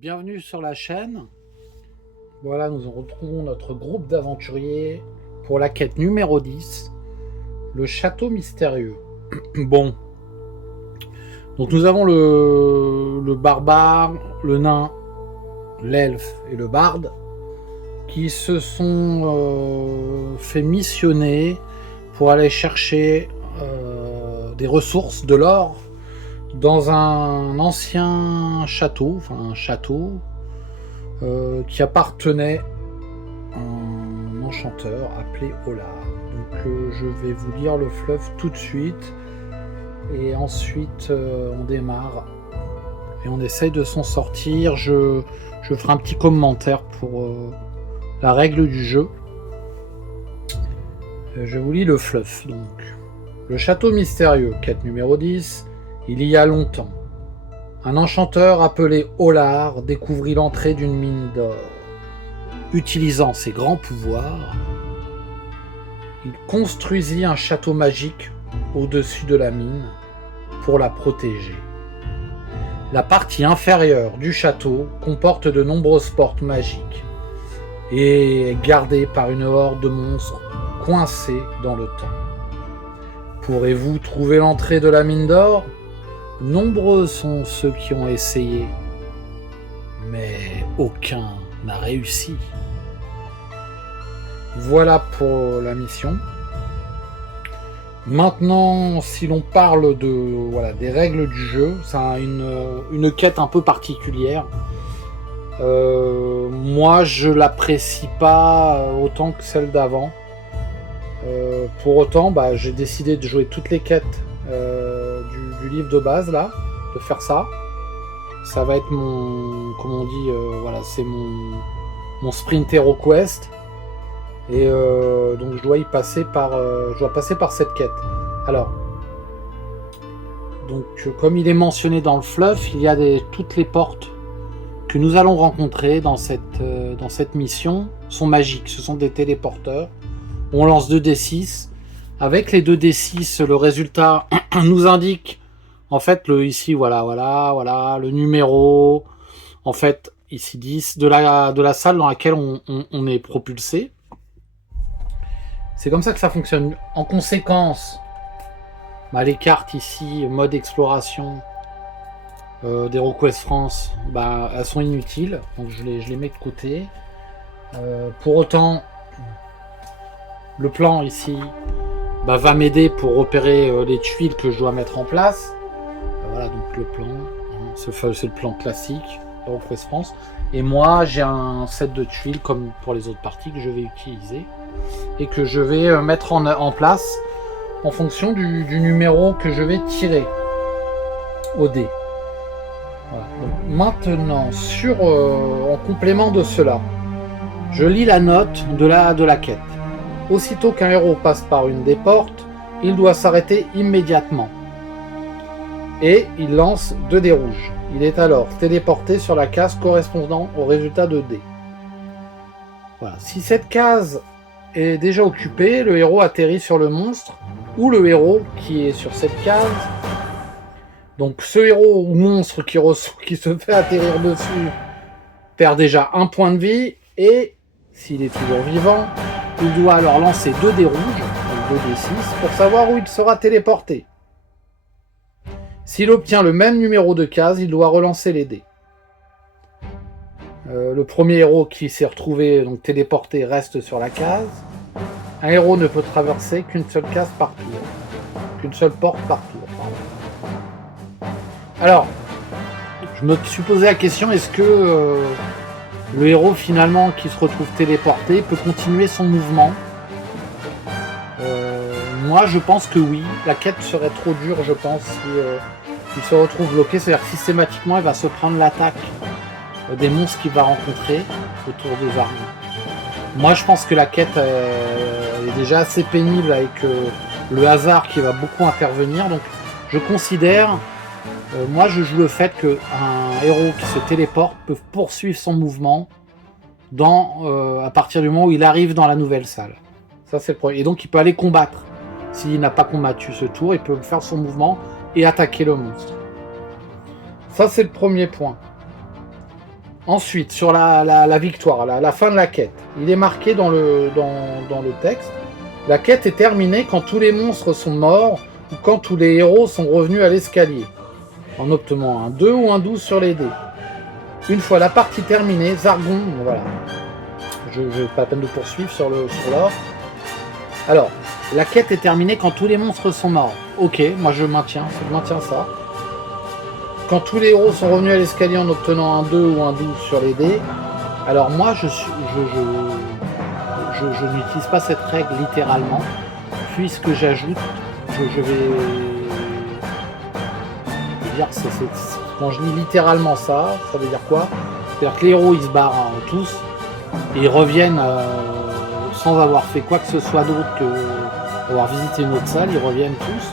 Bienvenue sur la chaîne. Voilà, nous retrouvons notre groupe d'aventuriers pour la quête numéro 10, le château mystérieux. Bon, donc nous avons le barbare, le nain, l'elfe et le barde qui se sont fait missionner pour aller chercher des ressources, de l'or, dans un ancien château, qui appartenait à un enchanteur appelé Olar. Donc je vais vous lire le fleuve tout de suite, et ensuite on démarre et on essaye de s'en sortir. Je ferai un petit commentaire pour la règle du jeu. Je vous lis le fleuve donc. Le château mystérieux, quête numéro 10. Il y a longtemps, un enchanteur appelé Olar découvrit l'entrée d'une mine d'or. Utilisant ses grands pouvoirs, il construisit un château magique au-dessus de la mine pour la protéger. La partie inférieure du château comporte de nombreuses portes magiques et est gardée par une horde de monstres coincés dans le temps. Pourrez-vous trouver l'entrée de la mine d'or ? Nombreux sont ceux qui ont essayé, mais aucun n'a réussi. Voilà pour la mission. Maintenant, si l'on parle des règles du jeu, c'est une quête un peu particulière. Moi, je l'apprécie pas autant que celle d'avant. Pour autant, j'ai décidé de jouer toutes les quêtes du livre de base, là, de faire ça. Ça va être c'est mon sprint hero quest. Et donc je dois passer par cette quête. Alors, donc comme il est mentionné dans le fluff, il y a toutes les portes que nous allons rencontrer dans cette mission sont magiques. Ce sont des téléporteurs. On lance 2d6. Avec les 2d6, le résultat nous indique, en fait, ici, le numéro, en fait, ici 10, de la salle dans laquelle on est propulsé. C'est comme ça que ça fonctionne. En conséquence, les cartes ici, mode exploration d'HeroQuest France, elles sont inutiles, donc je les mets de côté. Pour autant, le plan ici va m'aider pour repérer les tuiles que je dois mettre en place. Voilà donc le plan, c'est le plan classique HeroQuest France. Et moi j'ai un set de tuiles comme pour les autres parties que je vais utiliser et que je vais mettre en place en fonction du numéro que je vais tirer au dé. Voilà. Donc, maintenant, en complément de cela, je lis la note de la quête. Aussitôt qu'un héros passe par une des portes, il doit s'arrêter immédiatement. Et il lance 2 dés rouges. Il est alors téléporté sur la case correspondant au résultat de dés. Voilà. Si cette case est déjà occupée, le héros atterrit sur le monstre ou le héros qui est sur cette case. Donc ce héros ou monstre qui se fait atterrir dessus perd déjà 1 point de vie, et s'il est toujours vivant, il doit alors lancer 2 dés rouges, donc 2d6, pour savoir où il sera téléporté. S'il obtient le même numéro de case, il doit relancer les dés. Le premier héros qui s'est retrouvé donc téléporté reste sur la case. Un héros ne peut traverser qu'une seule case par tour. Qu'une seule porte par tour. Pardon. Alors, je me suis posé la question, est-ce que le héros finalement qui se retrouve téléporté peut continuer son mouvement? Moi je pense que oui. La quête serait trop dure, je pense, si il se retrouve bloqué. C'est-à-dire que systématiquement il va se prendre l'attaque des monstres qu'il va rencontrer autour des armes. Moi je pense que la quête est déjà assez pénible avec le hasard qui va beaucoup intervenir. Donc je considère, moi je joue le fait qu'un héros qui se téléporte peut poursuivre son mouvement à partir du moment où il arrive dans la nouvelle salle. Ça c'est le premier. Et donc il peut aller combattre. S'il n'a pas combattu ce tour, il peut faire son mouvement et attaquer le monstre. Ça c'est le premier point. Ensuite, sur la victoire, la fin de la quête, il est marqué dans le texte, la quête est terminée quand tous les monstres sont morts ou quand tous les héros sont revenus à l'escalier, en obtenant un 2 ou un 12 sur les dés. Une fois la partie terminée, Zargon, voilà, je n'ai pas la peine de poursuivre sur l'or. Alors, la quête est terminée quand tous les monstres sont morts. Ok, moi je maintiens ça. Quand tous les héros sont revenus à l'escalier en obtenant un 2 ou un 12 sur les dés, alors moi je n'utilise pas cette règle littéralement, puisque j'ajoute, je vais dire, quand je dis littéralement ça veut dire quoi? C'est-à-dire que les héros ils se barrent tous, et ils reviennent sans avoir fait quoi que ce soit d'autre que avoir visité une autre salle, ils reviennent tous,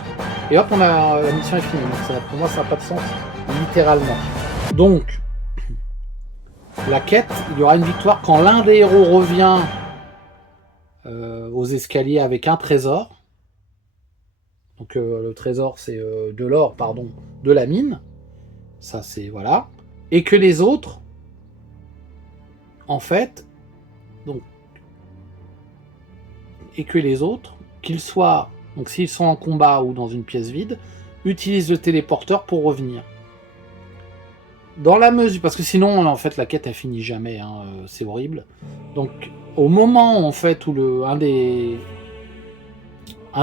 et hop, la mission est finie. Donc pour moi ça n'a pas de sens. Littéralement. Donc, la quête, il y aura une victoire quand l'un des héros revient aux escaliers avec un trésor. Donc, le trésor, c'est de l'or, pardon, de la mine. Ça, c'est, voilà. Et que les autres, en fait, donc, qu'ils soient, donc s'ils sont en combat ou dans une pièce vide, utilisent le téléporteur pour revenir. Dans la mesure, parce que sinon, en fait, la quête elle finit jamais, hein, c'est horrible. Donc, au moment en fait où un des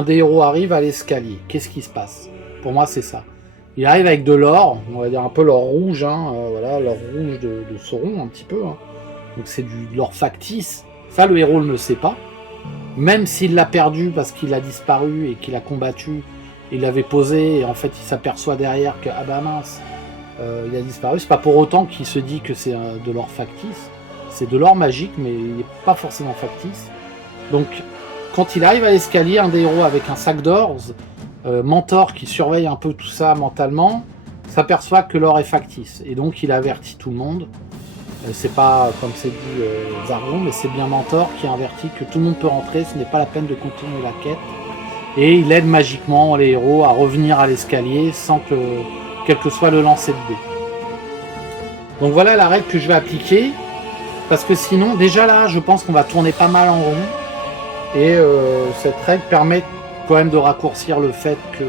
héros arrive à l'escalier, qu'est-ce qui se passe? Pour moi, c'est ça. Il arrive avec de l'or, on va dire un peu l'or rouge, hein, voilà, l'or rouge de Sauron, un petit peu. Hein. Donc, c'est de l'or factice. Ça, le héros ne le sait pas. Même s'il l'a perdu parce qu'il a disparu et qu'il a combattu, il l'avait posé, et en fait, il s'aperçoit derrière que, ah bah mince, il a disparu. C'est pas pour autant qu'il se dit que c'est de l'or factice. C'est de l'or magique, mais il n'est pas forcément factice. Donc, quand il arrive à l'escalier, un des héros avec un sac d'or, Mentor qui surveille un peu tout ça mentalement, s'aperçoit que l'or est factice. Et donc, il avertit tout le monde. C'est pas, comme c'est dit Zargon, mais c'est bien Mentor qui avertit que tout le monde peut rentrer, ce n'est pas la peine de continuer la quête. Et il aide magiquement les héros à revenir à l'escalier sans que quel que soit le lancer de dés. Donc voilà la règle que je vais appliquer, parce que sinon, déjà là, je pense qu'on va tourner pas mal en rond, et cette règle permet quand même de raccourcir le fait que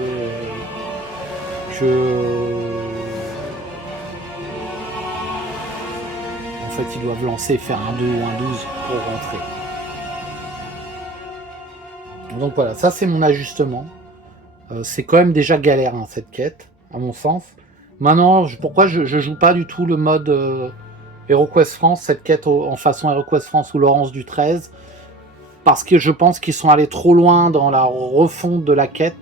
en fait, ils doivent lancer, faire un 2 ou un 12 pour rentrer. Donc voilà, ça c'est mon ajustement. C'est quand même déjà galère, hein, cette quête, à mon sens. Maintenant, pourquoi je joue pas du tout le mode HeroQuest France, cette quête en façon HeroQuest France ou Laurence du 13, parce que je pense qu'ils sont allés trop loin dans la refonte de la quête.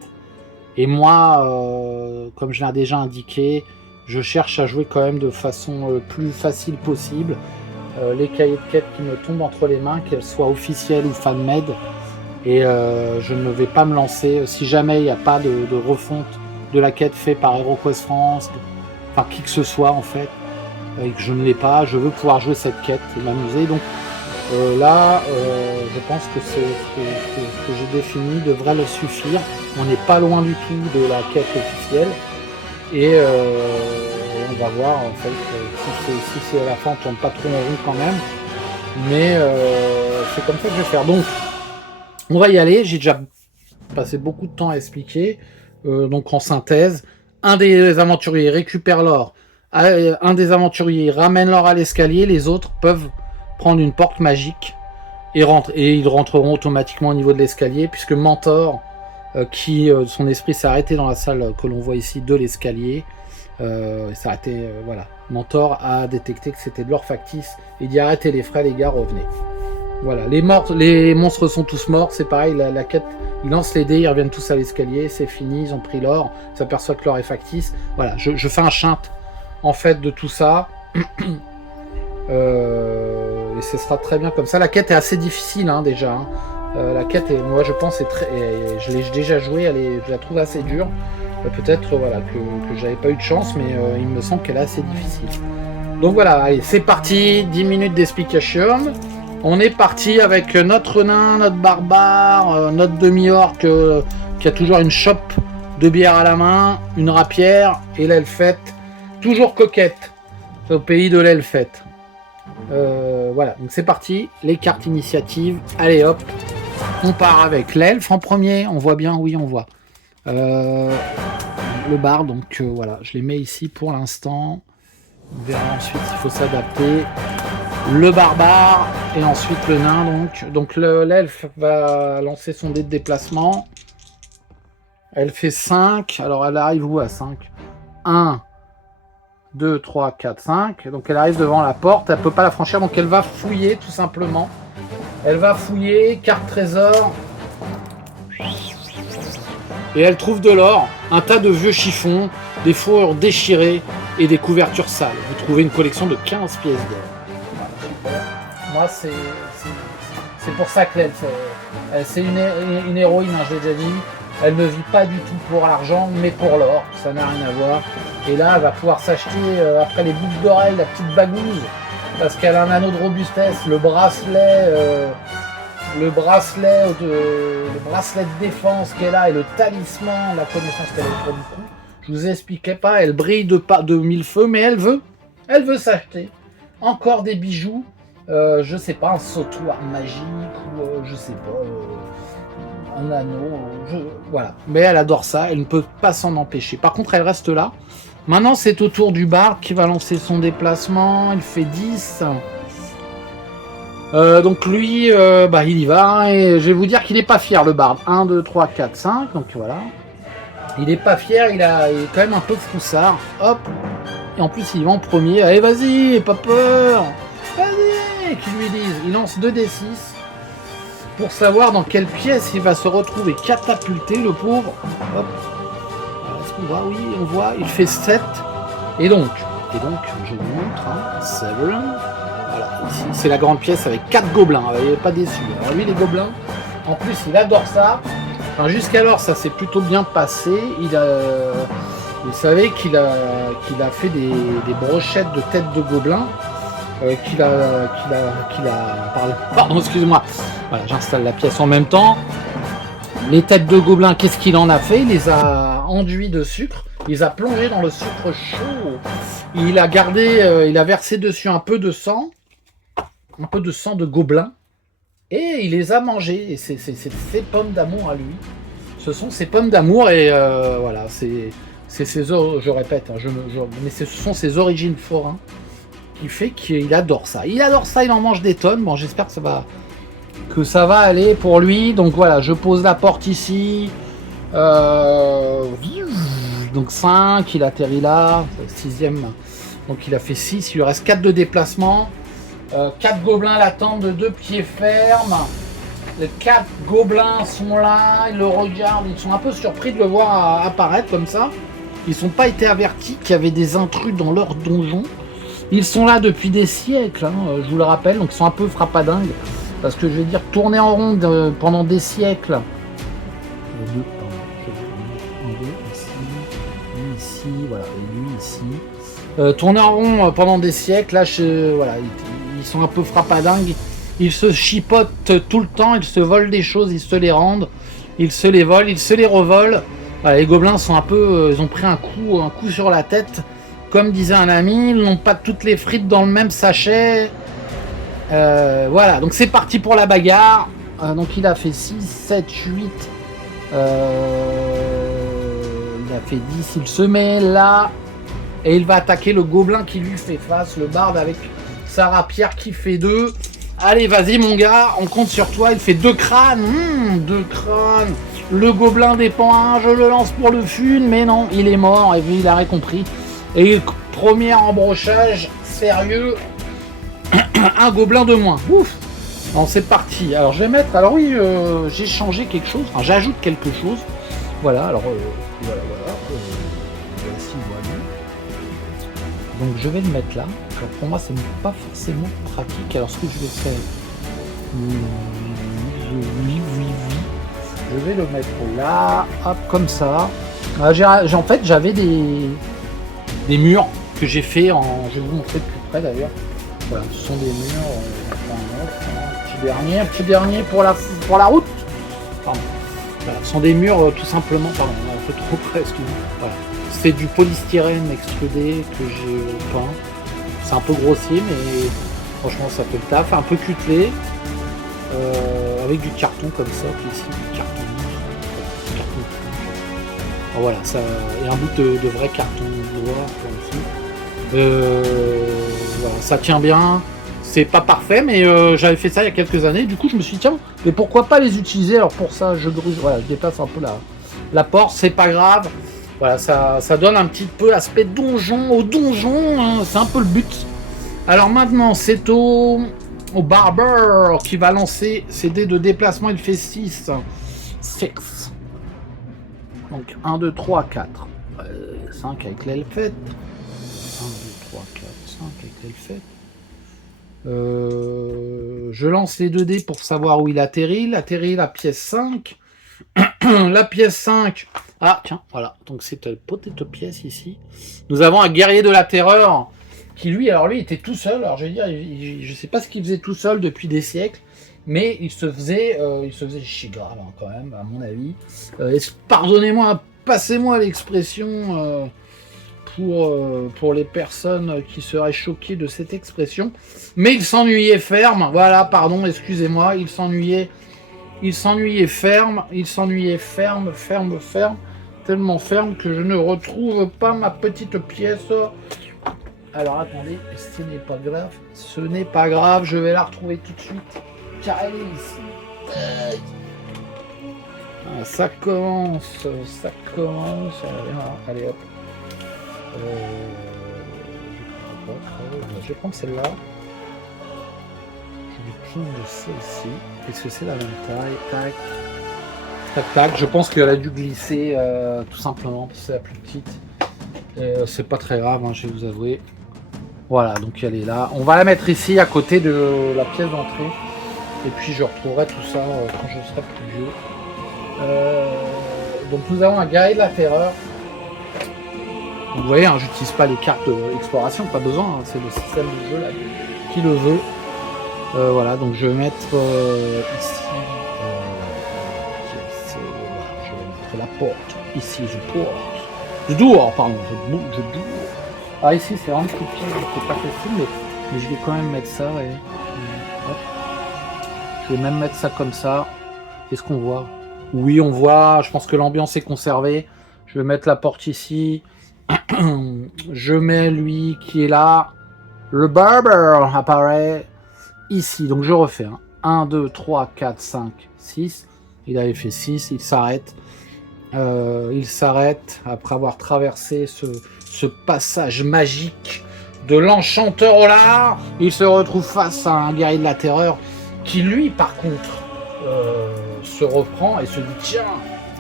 Et moi, comme je l'ai déjà indiqué, je cherche à jouer quand même de façon plus facile possible. Les cahiers de quête qui me tombent entre les mains, qu'elles soient officielles ou fan-made. Et je ne vais pas me lancer si jamais il n'y a pas de refonte de la quête faite par HeroQuest France, par qui que ce soit en fait, et que je ne l'ai pas. Je veux pouvoir jouer cette quête et m'amuser. Donc là, je pense que ce que j'ai défini devrait le suffire. On n'est pas loin du tout de la quête officielle. Et on va voir en fait si c'est à la fin on tourne pas trop en rond quand même. Mais c'est comme ça que je vais faire. Donc on va y aller, j'ai déjà passé beaucoup de temps à expliquer. Donc en synthèse, un des aventuriers récupère l'or, un des aventuriers ramène l'or à l'escalier, les autres peuvent prendre une porte magique et ils rentreront automatiquement au niveau de l'escalier, puisque Mentor, son esprit s'est arrêté dans la salle que l'on voit ici de l'escalier, s'est arrêté, voilà. Mentor a détecté que c'était de l'or factice, il dit arrêtez les frais les gars, revenez. Voilà, les monstres sont tous morts, c'est pareil, la quête, ils lancent les dés, ils reviennent tous à l'escalier, c'est fini, ils ont pris l'or, ils s'aperçoivent que l'or est factice. Voilà, je fais un chint en fait de tout ça. Et ce sera très bien comme ça. La quête est assez difficile hein, déjà. Hein. La quête, moi je pense, je l'ai déjà joué, je la trouve assez dure. Peut-être voilà, que j'avais pas eu de chance, mais il me semble qu'elle est assez difficile. Donc voilà, allez, c'est parti, 10 minutes d'explication. On est parti avec notre nain, notre barbare, notre demi-orc qui a toujours une chope de bière à la main, une rapière et l'elfette, toujours coquette, au pays de l'elfette. Voilà, donc c'est parti, les cartes initiatives. Allez hop, on part avec l'elfe en premier. On voit bien, oui, on voit. Le bar, donc voilà, je les mets ici pour l'instant. On verra ensuite s'il faut s'adapter. Le barbare et ensuite le nain. Donc l'elfe va lancer son dé de déplacement. Elle fait 5. Alors elle arrive où à 5 ? 1, 2, 3, 4, 5. Donc elle arrive devant la porte. Elle peut pas la franchir. Donc elle va fouiller tout simplement. Elle va fouiller. Carte trésor. Et elle trouve de l'or. Un tas de vieux chiffons. Des fourrures déchirées. Et des couvertures sales. Vous trouvez une collection de 15 pièces d'or. Voilà, super. Moi c'est pour ça que l'elfe, c'est une héroïne, hein, je l'ai déjà dit. Elle ne vit pas du tout pour l'argent, mais pour l'or. Ça n'a rien à voir. Et là, elle va pouvoir s'acheter, après les boucles d'oreilles, la petite bagouze, parce qu'elle a un anneau de robustesse, le bracelet de défense qu'elle a et le talisman, la connaissance qu'elle a autour du cou. Je vous expliquais pas, elle brille de mille feux, mais elle veut s'acheter encore des bijoux, je sais pas, un sautoir magique ou je sais pas, un anneau, voilà. Mais elle adore ça, elle ne peut pas s'en empêcher. Par contre, elle reste là. Maintenant, c'est au tour du barde qui va lancer son déplacement. Il fait 10. Donc lui, il y va. Et je vais vous dire qu'il n'est pas fier, le barde. 1, 2, 3, 4, 5. Donc voilà. Il n'est pas fier, il est quand même un peu froussard. Hop. Et en plus, il va en premier. Allez, vas-y, pas peur. Vas-y, qu'ils lui disent. Il lance 2d6 pour savoir dans quelle pièce il va se retrouver catapulté, le pauvre. Hop. Est-ce qu'on voit ? Oui, on voit. Il fait 7. Et donc, je vous montre. 7. Voilà, ici, c'est la grande pièce avec 4 gobelins. Il n'est pas déçu. Alors lui, les gobelins, en plus, il adore ça. Enfin, jusqu'alors, ça s'est plutôt bien passé. Vous savez qu'il a fait des brochettes de tête de gobelin. Pardon, excusez-moi. Voilà, j'installe la pièce en même temps. Les têtes de gobelins, qu'est-ce qu'il en a fait ? Il les a enduits de sucre. Il les a plongés dans le sucre chaud. Il a versé dessus un peu de sang de gobelin. Et il les a mangés. Et c'est ses pommes d'amour à lui. Ce sont ses pommes d'amour. Et voilà, je répète, mais ce sont ses origines forains qui fait qu'il adore ça. Il adore ça, il en mange des tonnes. Bon, j'espère que ça va aller pour lui. Donc voilà, je pose la porte ici. Donc 5, il atterrit là. 6ème. Donc il a fait 6, il lui reste 4 de déplacement. 4 gobelins l'attendent de 2 pieds fermes. Les 4 gobelins sont là, ils le regardent, ils sont un peu surpris de le voir apparaître comme ça. Ils n'ont pas été avertis qu'il y avait des intrus dans leur donjon. Ils sont là depuis des siècles, hein, je vous le rappelle, donc ils sont un peu frappadingues. Parce que je vais dire, tourner en rond pendant des siècles. Ici, voilà, et lui ici. Tourner en rond pendant des siècles, là, voilà, ils sont un peu frappadingues. Ils se chipotent tout le temps, ils se volent des choses, ils se les rendent, ils se les volent, ils se les revolent. Voilà, les gobelins sont un peu, ils ont pris un coup sur la tête. Comme disait un ami, ils n'ont pas toutes les frites dans le même sachet. Voilà, donc c'est parti pour la bagarre. Donc il a fait 6, 7, 8. Il a fait 10, il se met là. Et il va attaquer le gobelin qui lui fait face, le barde avec sa rapière qui fait 2. Allez, vas-y mon gars, on compte sur toi. Il fait 2 crânes. 2 crânes. Le gobelin dépend un, je le lance pour le fun. Mais non, il est mort, et puis il a rien compris. Et premier embrochage sérieux. Un gobelin de moins. Ouf. Bon, c'est parti. Alors je vais mettre. Alors oui, j'ai changé quelque chose. Enfin, j'ajoute quelque chose. Voilà. Alors voilà. Voici, voilà. Donc je vais le mettre là. Alors, pour moi, c'est pas forcément pratique. Alors ce que je vais faire. Oui. Je vais le mettre là. Hop, comme ça. En fait, j'avais des murs que j'ai fait en. Je vais vous montrer de plus près d'ailleurs. Voilà, ce sont des murs. Un petit dernier pour la route. Pardon. Voilà, ce sont des murs tout simplement. Pardon, un peu trop près, excusez-moi. Voilà. C'est du polystyrène extrudé que j'ai peint. C'est un peu grossier, mais Franchement, ça fait le taf. Un peu cutelé. Avec du carton comme ça. Puis ici, du carton. Alors voilà, ça, et un bout de vrai carton noir comme ici. Voilà, ça tient bien. C'est pas parfait, mais j'avais fait ça il y a quelques années. Du coup, je me suis dit, tiens, mais pourquoi pas les utiliser? Alors pour ça, je gruge. Voilà, je déplace un peu la porte. C'est pas grave. Voilà, ça donne un petit peu l'aspect donjon au donjon. Hein, c'est un peu le but. Alors maintenant, c'est au barber qui va lancer ses dés de déplacement. Il fait 6. 6. Donc 1, 2, 3, 4. 5 avec l'aile faite. 1, 2, 3, 4, 5 avec l'aile faite. Je lance les 2 dés pour savoir où il atterrit. Il atterrit la pièce 5. La pièce 5. Ah, tiens, voilà. Donc c'est une petite pièce ici. Nous avons un guerrier de la terreur qui, lui, était tout seul. Alors, je vais dire, je sais pas ce qu'il faisait tout seul depuis des siècles, mais il se faisait chier grave, hein, quand même, à mon avis. Pardonnez-moi, passez-moi l'expression pour les personnes qui seraient choquées de cette expression. Mais il s'ennuyait ferme. Voilà, pardon, excusez-moi. Il s'ennuyait ferme. Il s'ennuyait ferme. Tellement ferme que je ne retrouve pas ma petite pièce. Alors attendez, ce n'est pas grave. Ce n'est pas grave, je vais la retrouver tout de suite. Car elle est ici. Ah, ça commence. Allez hop. Je vais prendre celle-là. Je vais prendre celle-ci. Est-ce que c'est la même taille? Tac. Tac, tac. Je pense qu'elle a dû glisser tout simplement. C'est la plus petite. C'est pas très grave, hein, je vais vous avouer. Voilà, donc elle est là. On va la mettre ici à côté de la pièce d'entrée. Et puis je retrouverai tout ça quand je serai plus vieux. Donc nous avons un guerrier de la terreur. Vous voyez, hein, j'utilise pas les cartes d'exploration, pas besoin. Hein, c'est le système de jeu là, qui le veut. Voilà, donc je vais mettre ici. Je vais mettre la porte. Ici, je dehors, pardon. Je dehors. Ah, ici, c'est vraiment tout petit, c'est pas facile, mais je vais quand même mettre ça. Ouais. Hop. Je vais même mettre ça comme ça. Qu'est-ce qu'on voit? Oui, on voit. Je pense que l'ambiance est conservée. Je vais mettre la porte ici. Je mets lui qui est là. Le barber apparaît ici. Donc je refais. 1, 2, 3, 4, 5, 6. Il avait fait 6. Il s'arrête. Il s'arrête après avoir traversé ce passage magique de l'enchanteur au lard. Il se retrouve face à un guerrier de la terreur qui, lui, par contre, se reprend et se dit tiens,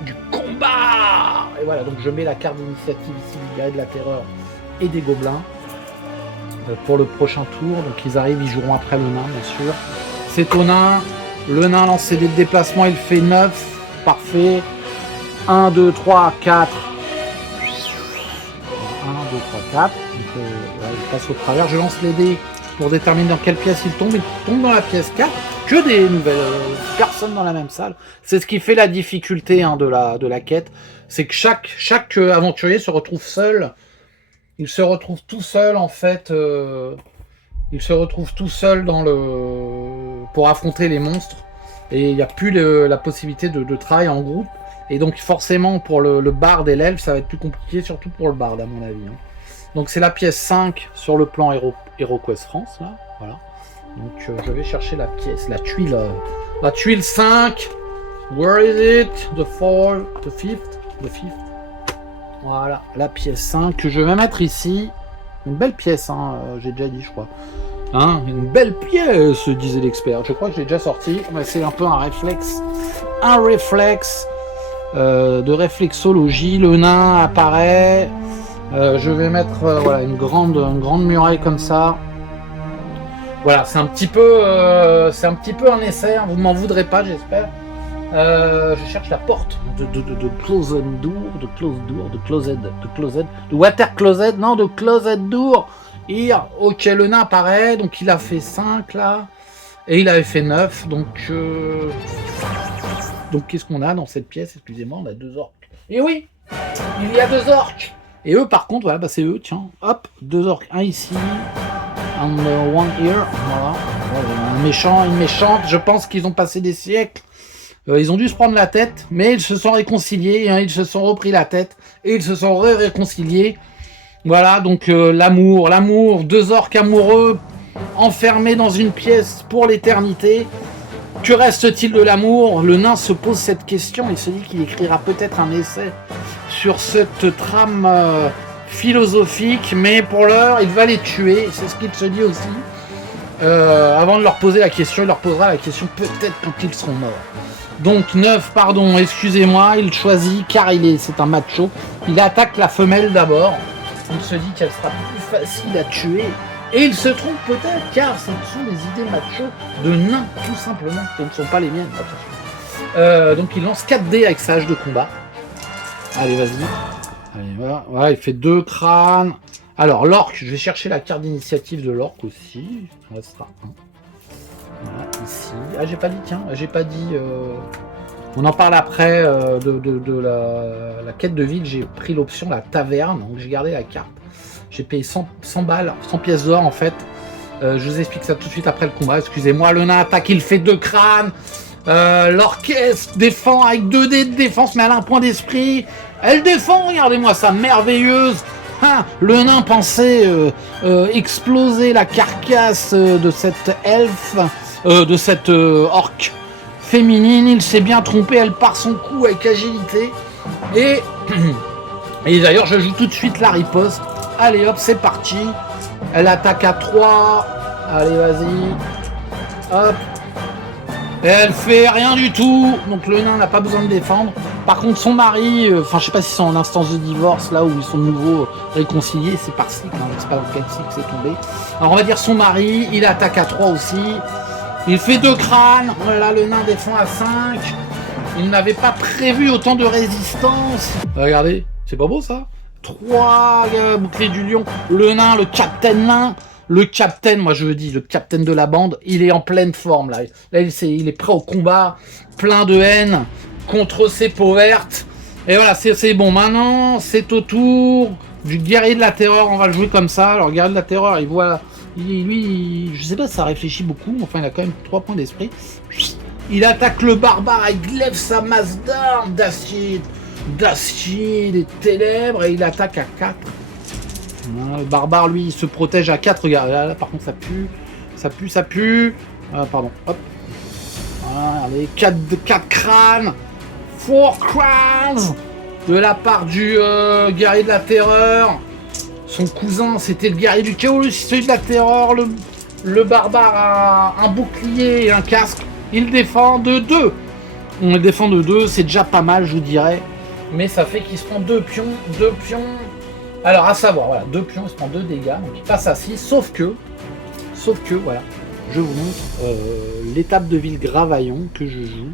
du combat. Et voilà, donc je mets la carte d'initiative ici du guerrier de la terreur et des gobelins pour le prochain tour. Donc ils arrivent, ils joueront après le nain, bien sûr. C'est au nain. Le nain lance ses dés de déplacement, il fait 9. Parfait. 1, 2, 3, 4. 1, 2, 3, 4. Donc, voilà, je passe au travers. Je lance les dés pour déterminer dans quelle pièce il tombe. Il tombe dans la pièce 4. Que des nouvelles personnes dans la même salle. C'est ce qui fait la difficulté de la quête. C'est que chaque aventurier se retrouve seul. Il se retrouve tout seul, en fait. Il se retrouve tout seul pour affronter les monstres. Et il n'y a plus la possibilité de travail en groupe. Et donc forcément pour le barde et l'elfe, ça va être plus compliqué, surtout pour le barde à mon avis. Hein. Donc c'est la pièce 5 sur le plan HeroQuest France, là. Voilà. Donc je vais chercher la pièce, la tuile 5. Where is it? The 4, the 5th, the 5th. Voilà, la pièce 5 que je vais mettre ici. Une belle pièce, hein, j'ai déjà dit, je crois. Hein, une belle pièce, disait l'expert. Je crois que j'ai déjà sorti, mais c'est un peu un réflexe. Un réflexe. De réflexologie, le nain apparaît. Je vais mettre voilà une grande muraille comme ça. Voilà, c'est un petit peu un essai. Hein, vous m'en voudrez pas, j'espère. Je cherche la porte de closet door, de water closet, non, de closet door. Here, ok, le nain apparaît, donc il a fait 5 là, et il avait fait 9, donc qu'est-ce qu'on a dans cette pièce? Excusez-moi, on a 2 orques. Et oui, il y a 2 orques. Et eux, par contre, voilà, bah c'est eux, tiens. Hop, 2 orques. Un ici, and one ear. Voilà. Un méchant, une méchante. Je pense qu'ils ont passé des siècles. Ils ont dû se prendre la tête, mais ils se sont réconciliés, hein, ils se sont repris la tête, et ils se sont réconciliés. Voilà, donc l'amour, deux orques amoureux, enfermés dans une pièce pour l'éternité. Que reste-t-il de l'amour? Le nain se pose cette question, il se dit qu'il écrira peut-être un essai sur cette trame philosophique, mais pour l'heure, il va les tuer, c'est ce qu'il se dit aussi. Avant de leur poser la question, il leur posera la question peut-être quand ils seront morts. Donc 9, pardon, excusez-moi, il choisit, car c'est un macho, il attaque la femelle d'abord. Il se dit qu'elle sera plus facile à tuer. Et il se trompe peut-être, car ce sont des idées macho de nains, tout simplement. Ce ne sont pas les miennes, attention. Donc il lance 4 dés avec sa hache de combat. Allez, vas-y. Allez, voilà, il fait 2 crânes. Alors, l'orque, je vais chercher la carte d'initiative de l'orque aussi. Ça sera 1. Voilà, ici. Ah, j'ai pas dit, tiens, j'ai pas dit... On en parle après de la quête de ville. J'ai pris l'option la taverne, donc j'ai gardé la carte. J'ai payé 100 balles, 100 pièces d'or en fait. Je vous explique ça tout de suite après le combat. Excusez-moi, le nain attaque, il fait 2 crânes. L'orchestre défend avec 2 dés de défense, mais elle a un point d'esprit. Elle défend, regardez-moi ça, merveilleuse. Hein, le nain pensait exploser la carcasse de cette elfe, de cette orque féminine. Il s'est bien trompé, elle part son coup avec agilité. Et d'ailleurs, je joue tout de suite la riposte. Allez hop, c'est parti. Elle attaque à 3. Allez, vas-y. Hop. Et elle fait rien du tout. Donc le nain n'a pas besoin de défendre. Par contre, son mari, je sais pas si c'est en instance de divorce, là où ils sont de nouveau réconciliés, c'est par cycle, hein, c'est pas dans quel cycle c'est tombé. Alors on va dire son mari, il attaque à 3 aussi. Il fait 2 crânes. Voilà, le nain défend à 5. Il n'avait pas prévu autant de résistance. Regardez, c'est pas beau ça? 3 boucliers du lion. Le nain, le capitaine nain. Le capitaine, moi je veux dire, le capitaine de la bande, il est en pleine forme là. Là il est prêt au combat, plein de haine contre ses peaux vertes. Et voilà, c'est bon. Maintenant, c'est au tour du guerrier de la terreur. On va le jouer comme ça. Alors, le guerrier de la terreur, il voit... Lui, je sais pas si ça réfléchit beaucoup. Enfin, il a quand même 3 points d'esprit. Il attaque le barbare. Il lève sa masse d'armes d'acier, des ténèbres. Et il attaque à 4. Le barbare, lui, il se protège à 4. Regarde, là, par contre, ça pue. Ça pue. Pardon. Hop. Voilà, allez, 4 crânes. 4 crânes de la part du guerrier de la terreur. Son cousin, c'était le guerrier du chaos, celui de la terreur. Le barbare a un bouclier et un casque. Il défend de 2. On le défend de 2, c'est déjà pas mal, je vous dirais. Mais ça fait qu'il se prend 2 pions. Alors, à savoir, voilà, 2 pions, il se prend 2 dégâts. Donc, il passe à 6. Sauf que, voilà, je vous montre l'étape de ville Gravaillon que je joue.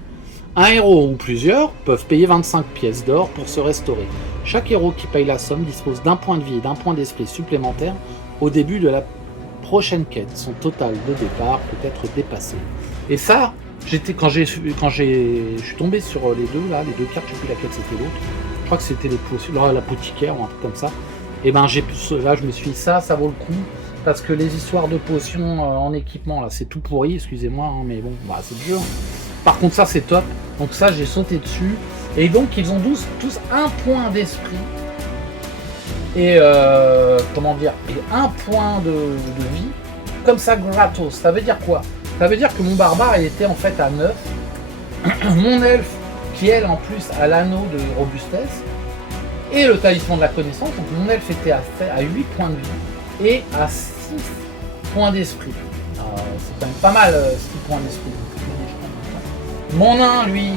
Un héros ou plusieurs peuvent payer 25 pièces d'or pour se restaurer. Chaque héros qui paye la somme dispose d'un point de vie et d'un point d'esprit supplémentaire au début de la prochaine quête. Son total de départ peut être dépassé. Et ça, quand je suis tombé sur les deux cartes, je sais plus laquelle c'était l'autre. Je crois que c'était l'apothicaire ou un truc comme ça. Et ben là je me suis dit ça vaut le coup. Parce que les histoires de potions en équipement, là, c'est tout pourri, excusez-moi, hein, mais bon, bah, c'est dur. Par contre, ça, c'est top. Donc ça, j'ai sauté dessus. Et donc, ils ont tous un point d'esprit. Et, comment dire, et un point de vie. Comme ça, gratos. Ça veut dire quoi? Ça veut dire que mon barbare, il était en fait à 9. Mon elfe, qui elle, en plus, a l'anneau de robustesse. Et le talisman de la connaissance. Donc, mon elfe était à 8 points de vie. Et à 6 points d'esprit. C'est quand même pas mal, 6 points d'esprit. Mon nain, lui,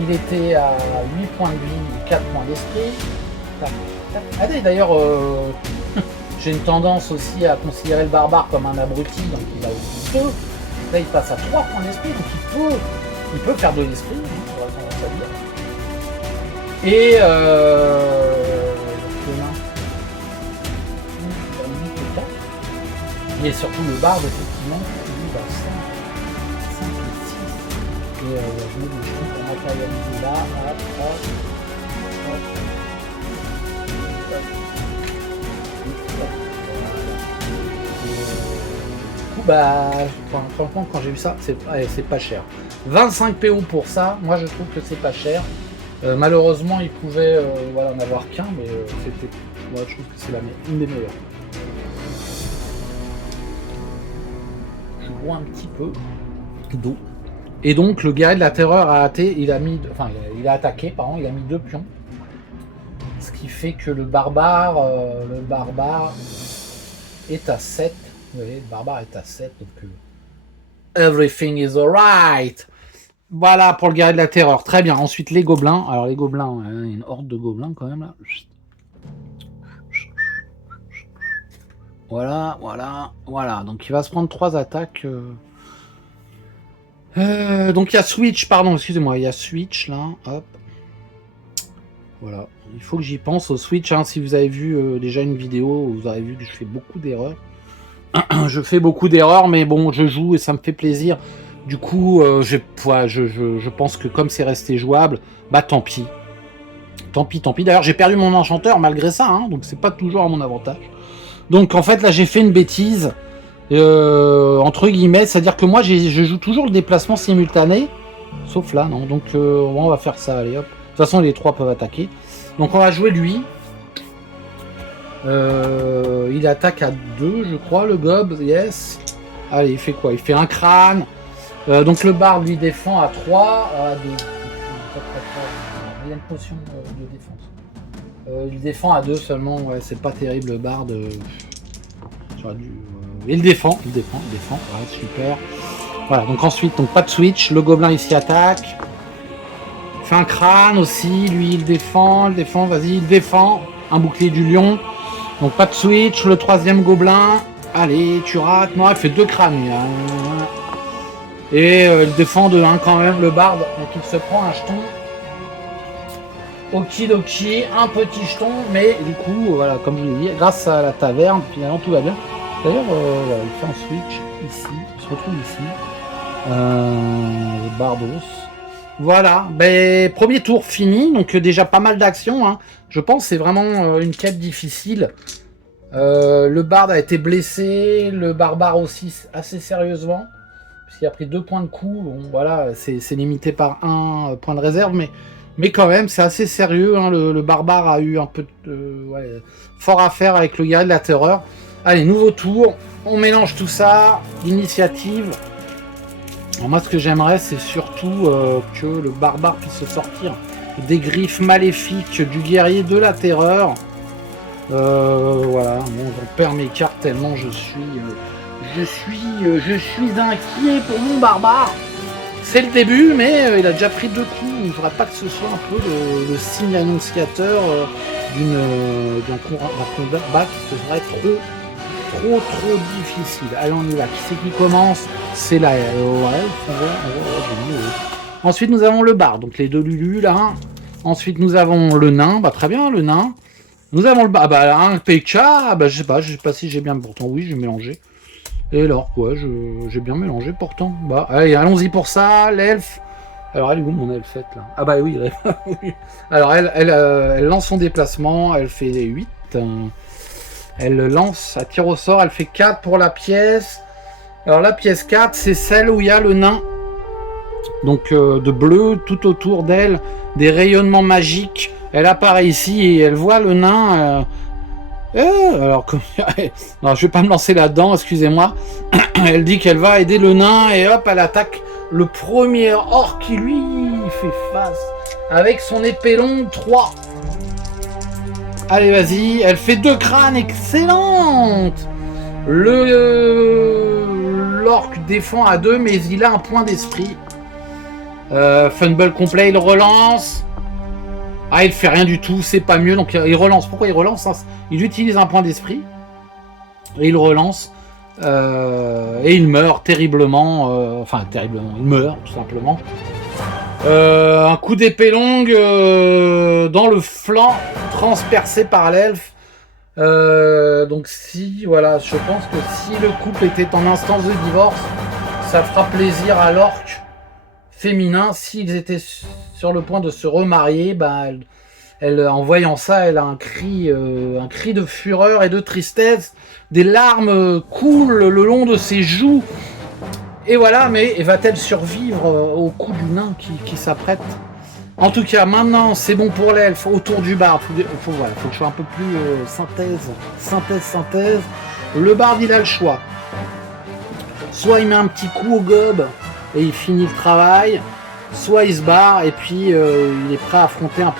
il était à 8 points de vie, 4 points d'esprit. Allez, d'ailleurs, j'ai une tendance aussi à considérer le barbare comme un abruti, donc il a aussi 2. Là, il passe à 3 points d'esprit, donc il peut faire de l'esprit, j'aurais tendance à dire. Et le nain, et surtout le barde, effectivement, il va 5 et 6. Et je mets des jetons pour matérialiser là, hop. bah, franchement, quand j'ai vu ça, c'est pas cher. 25 PO pour ça, moi je trouve que c'est pas cher. Malheureusement, il pouvait voilà, en avoir qu'un, mais c'était, moi je trouve que c'est une des meilleures. Je bois un petit peu d'eau. Et donc le guerrier de la terreur a attaqué, il a attaqué, pardon, il a mis 2 pions. Ce qui fait que le barbare est à 7. Vous voyez, le barbare est à 7, donc everything is alright. Voilà pour le guerrier de la terreur. Très bien. Ensuite, les gobelins. Alors, les gobelins, il y a une horde de gobelins quand même là. Voilà. Donc, il va se prendre 3 attaques. Donc, il y a Switch, pardon, excusez-moi. Il y a Switch là. Hop. Voilà. Il faut que j'y pense au Switch. Hein. Si vous avez vu déjà une vidéo, vous avez vu que je fais beaucoup d'erreurs. Je fais beaucoup d'erreurs, mais bon, je joue et ça me fait plaisir. Du coup, je pense que comme c'est resté jouable, bah tant pis. Tant pis. D'ailleurs, j'ai perdu mon enchanteur malgré ça, hein, donc c'est pas toujours à mon avantage. Donc en fait, là, j'ai fait une bêtise, entre guillemets, c'est-à-dire que moi, je joue toujours le déplacement simultané, sauf là, non. Donc on va faire ça, allez hop. De toute façon, les 3 peuvent attaquer. Donc on va jouer lui. Il attaque à 2, je crois, le gob, yes. Allez, il fait quoi? Il fait un crâne. Donc le barde lui défend à 3. Il y a une potion de défense. Il défend à 2 seulement, ouais, c'est pas terrible le barde. Il défend, ouais, super. Voilà, donc ensuite, pas de switch, le gobelin ici attaque. Il fait un crâne aussi, lui il défend, vas-y, il défend. Un bouclier du lion. Donc pas de switch, le 3e gobelin. Allez, tu rates. Non, il fait 2 crânes. Et il défend de 1 quand même, le barde. Donc il se prend un jeton. Okidoki, un petit jeton. Mais du coup, voilà, comme je l'ai dit, grâce à la taverne, finalement tout va bien. D'ailleurs, voilà, il fait un switch ici. Il se retrouve ici. Bardos. Voilà, ben, premier tour fini. Donc déjà pas mal d'actions. Hein. Je pense que c'est vraiment une quête difficile. Le barde a été blessé, le barbare aussi assez sérieusement, puisqu'il a pris 2 points de coup. Bon, voilà, c'est limité par 1 point de réserve, mais quand même, c'est assez sérieux. Hein. Le barbare a eu un peu fort à faire avec le guerrier de la terreur. Allez, nouveau tour, on mélange tout ça, l'initiative. Alors moi, ce que j'aimerais, c'est surtout que le barbare puisse se sortir des griffes maléfiques du guerrier de la terreur. Voilà, bon, j'en perds mes cartes tellement je suis inquiet pour mon barbare. C'est le début, mais il a déjà pris 2 coups. Il ne faudrait pas que ce soit un peu le signe annonciateur d'un combat qui serait trop difficile. Allez, on y va. Qui c'est qui commence? C'est la Ensuite, nous avons le bar, donc les 2 Lulu là. Ensuite, nous avons le nain. Bah, très bien, le nain. Nous avons le un PK. Bah, je sais pas si j'ai bien. Pourtant, oui, j'ai mélangé. Et alors, quoi, j'ai bien mélangé pourtant. Bah, allez, allons-y pour ça. L'elfe. Alors, elle est où mon elfette là? Ah, bah oui. Alors, elle lance son déplacement. Elle fait 8. Elle lance à tir au sort. Elle fait 4 pour la pièce. Alors, la pièce 4, c'est celle où il y a le nain. Donc, de bleu tout autour d'elle. Des rayonnements magiques. Elle apparaît ici et elle voit le nain. Alors, non, je vais pas me lancer là-dedans, excusez-moi. Elle dit qu'elle va aider le nain et hop, elle attaque le premier orc qui lui fait face avec son épée longue 3. Allez, vas-y, elle fait 2 crânes, excellente. L'orc défend à 2, mais il a un point d'esprit. Funball complet, il relance. Ah, il fait rien du tout, c'est pas mieux, donc il relance. Pourquoi il relance, hein? Il utilise un point d'esprit, et il relance, et il meurt terriblement, il meurt, tout simplement. Un coup d'épée longue dans le flanc, transpercé par l'elfe. Donc voilà, je pense que si le couple était en instance de divorce, ça fera plaisir à l'orque féminin. S'ils étaient sur le point de se remarier, en voyant ça, elle a un cri de fureur et de tristesse. Des larmes coulent le long de ses joues. Et voilà, mais va-t-elle survivre au coup du nain qui s'apprête? En tout cas, maintenant, c'est bon pour l'elfe autour du barde. Faut que je sois un peu plus synthèse. Le barde, il a le choix. Soit il met un petit coup au gobe et il finit le travail, soit il se barre et puis il est prêt à affronter un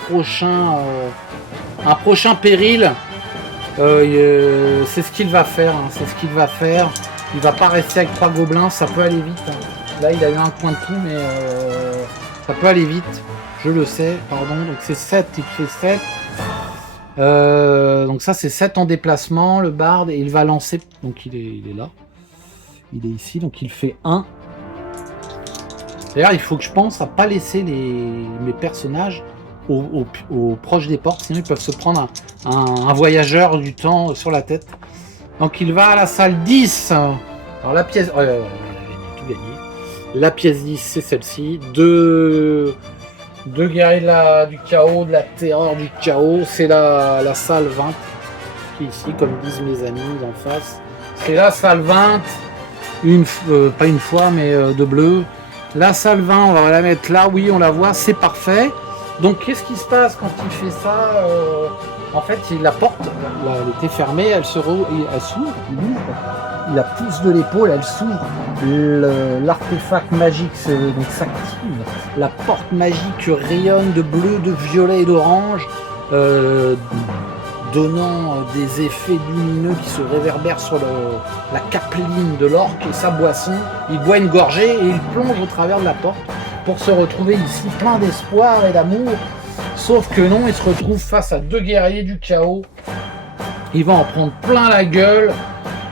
prochain péril. C'est ce qu'il va faire. Il va pas rester avec 3 gobelins, ça peut aller vite. Là, il a eu un point de coup, mais ça peut aller vite. Je le sais, pardon. Donc c'est 7, il fait 7. Donc ça, c'est 7 en déplacement, le barde, et il va lancer. Donc il est là. Il est ici, donc il fait 1. D'ailleurs, il faut que je pense à pas laisser mes personnages aux proches des portes, sinon ils peuvent se prendre un voyageur du temps sur la tête. Donc il va à la salle 10. Alors la pièce... tout gagné. La pièce 10, c'est celle-ci. Deux guerriers du chaos, de la terreur du chaos. C'est la salle 20, qui est ici, comme disent mes amis d'en face. C'est la salle 20. Pas une fois, mais de bleu. La salle 20, on va la mettre là. Oui, on la voit, c'est parfait. Donc qu'est-ce qui se passe quand il fait ça? En fait, la porte, elle était fermée, elle s'ouvre, il ouvre, il la pousse de l'épaule, elle s'ouvre, l'artefact magique donc s'active, la porte magique rayonne de bleu, de violet et d'orange, donnant des effets lumineux qui se réverbèrent sur la capeline de l'orque et sa boisson. Il boit une gorgée et il plonge au travers de la porte pour se retrouver ici plein d'espoir et d'amour. Sauf que non, il se retrouve face à 2 guerriers du chaos. Il va en prendre plein la gueule.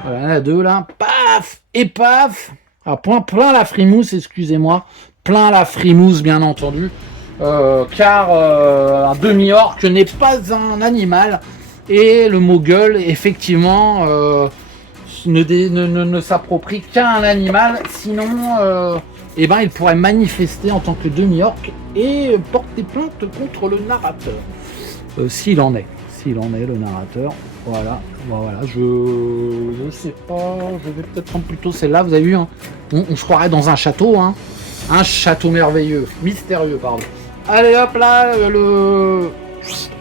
Voilà, il y en a 2 là. Paf et paf. Ah, plein la frimousse, excusez-moi. Plein la frimousse, bien entendu. Car un demi-orc n'est pas un animal. Et le mot gueule, effectivement, ne s'approprie qu'à un animal. Sinon, il pourrait manifester en tant que demi-orc et porter plainte contre le narrateur. S'il en est le narrateur. Voilà, je sais pas, je vais peut-être prendre plutôt celle-là. Vous avez vu, hein, on se croirait dans un château, hein, un château mystérieux, pardon. Allez hop là, le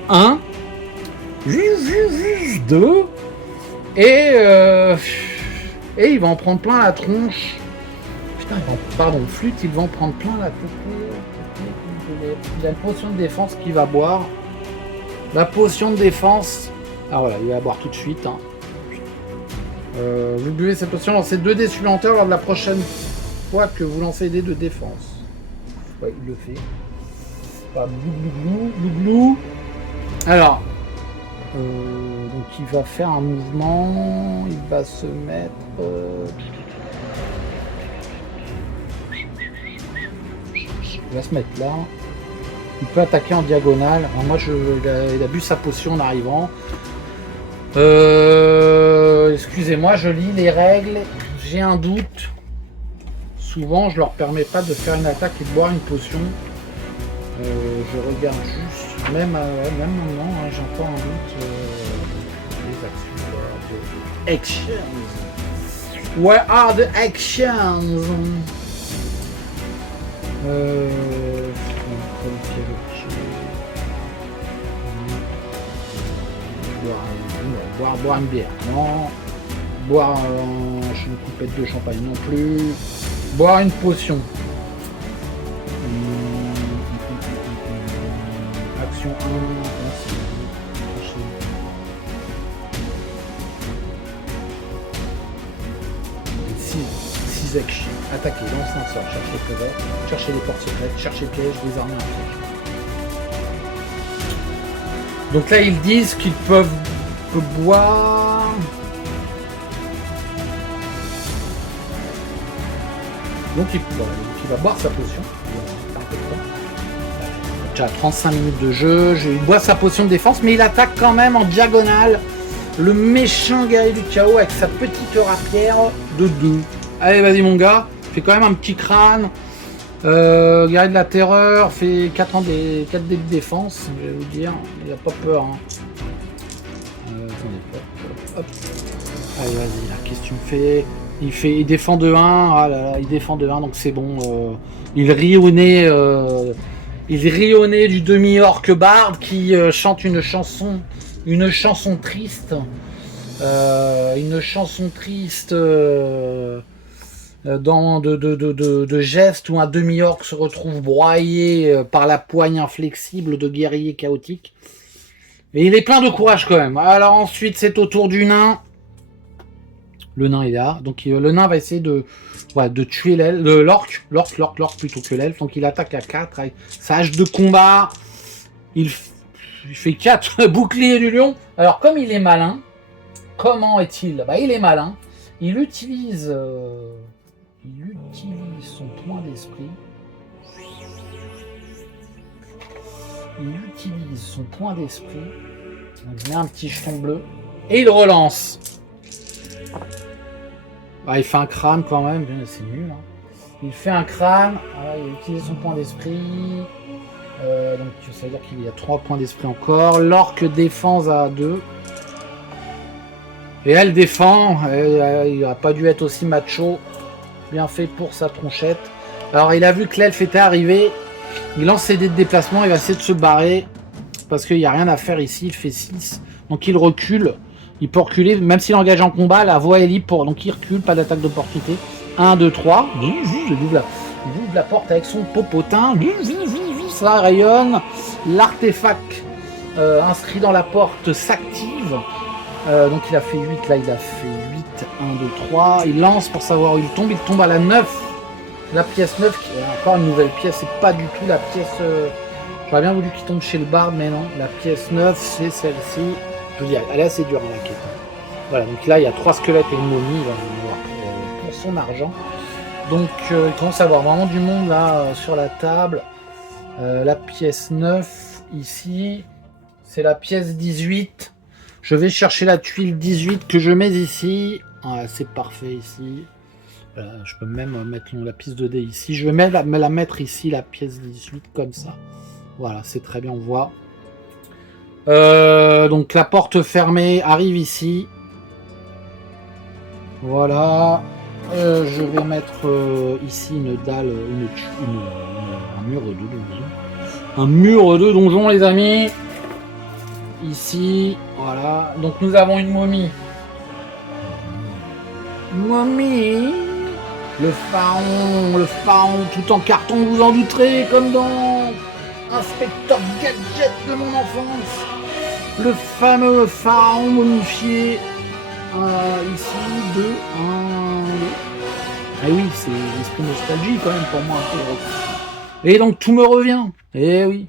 1, 2, et il va en prendre plein la tronche. Putain, flûte, il va en prendre plein la tête. Il a une potion de défense qu'il va boire. La potion de défense. Ah voilà, il va boire tout de suite. Hein. Vous buvez cette potion, lancez 2 dés supplémentaires lors de la prochaine fois que vous lancez des dés de défense. Ouais, il le fait. Pas blou. Alors, donc il va faire un mouvement. Il va se mettre. Il va se mettre là. Il peut attaquer en diagonale. Alors moi, il a bu sa potion en arrivant. Excusez-moi, je lis les règles. J'ai un doute. Souvent, je leur permets pas de faire une attaque et de boire une potion. Je regarde juste. Même maintenant, hein, j'ai encore un doute. Les actions. Actions. Where are the actions? Boire une bière, non. Boire une coupette de champagne, non plus. Boire une potion. Action 1. 6 actions. Attaquer, lancer un sort, chercher le cover, chercher les portes secrètes, chercher le piège, désarmer un piège. Donc là, ils disent qu'ils peuvent boire. Donc il va boire sa potion. Déjà 35 minutes de jeu. Il boit sa potion de défense, mais il attaque quand même en diagonale le méchant guerrier du chaos avec sa petite rapière de 2. Allez, vas-y mon gars. Fais quand même un petit crâne. Guerrier de la terreur fait 4 dés de défense, je vais vous dire. Il a pas peur. Hein. Attendez, hop. Allez, vas-y, là, qu'est-ce que tu me fais? Il défend de 1. Ah là là, il défend de 1, donc c'est bon. Il rit au nez du demi-orc barde qui chante une chanson triste. Une chanson triste de gestes où un demi-orc se retrouve broyé par la poigne inflexible de guerrier chaotique. Et il est plein de courage quand même. Alors ensuite, c'est au tour du nain. Le nain est là. Donc le nain va essayer de tuer l'orc plutôt que l'elfe. Donc il attaque à 4 avec sa hache de combat. Il fait 4 boucliers du lion. Alors comme il est malin, comment est-il? Il est malin. Il utilise son point d'esprit. Donc, il met un petit jeton bleu. Et il relance. Il fait un crâne quand même. C'est nul. Hein. Il fait un crâne. Voilà, il utilise son point d'esprit. Donc ça veut dire qu'il y a 3 points d'esprit encore. L'orque défend à 2. Et elle défend. Il n'a pas dû être aussi macho. Bien fait pour sa tronchette. Alors il a vu que l'elfe était arrivé. Il lance ses dés de déplacement. Il va essayer de se barrer. Parce qu'il n'y a rien à faire ici. Il fait 6. Donc il recule. Il peut reculer. Même s'il engage en combat, la voie est libre. Donc il recule. Pas d'attaque d'opportunité. 1, 2, 3. Il ouvre la porte avec son popotin. Ça rayonne. L'artefact inscrit dans la porte s'active. Donc il a fait 8, là il a fait 8, 1, 2, 3, il lance pour savoir où il tombe à la 9, la pièce 9, qui est encore une nouvelle pièce, c'est pas du tout la pièce, j'aurais bien voulu qu'il tombe chez le barde, mais non, la pièce 9 c'est celle-ci, je vous dis, elle est assez dure la quête. Voilà, donc là il y a 3 squelettes et une momie, il va voir pour son argent, donc il commence à avoir vraiment du monde là sur la table, la pièce 9 ici, c'est la pièce 18. Je vais chercher la tuile 18 que je mets ici. Voilà, c'est parfait ici. Je peux même mettre la piste de dés ici. Je vais la mettre ici, la pièce 18, comme ça. Voilà, c'est très bien, on voit. Donc la porte fermée arrive ici. Voilà. Je vais mettre ici une dalle, un mur de donjon. Un mur de donjon, les amis. Ici, voilà. Donc nous avons une momie. Le pharaon tout en carton, vous en douterez, comme dans Inspecteur Gadget de mon enfance. Le fameux pharaon momifié. Ici, 2, 1, 2. Eh oui, c'est l'esprit nostalgie quand même pour moi un peu. Et donc tout me revient. Eh oui.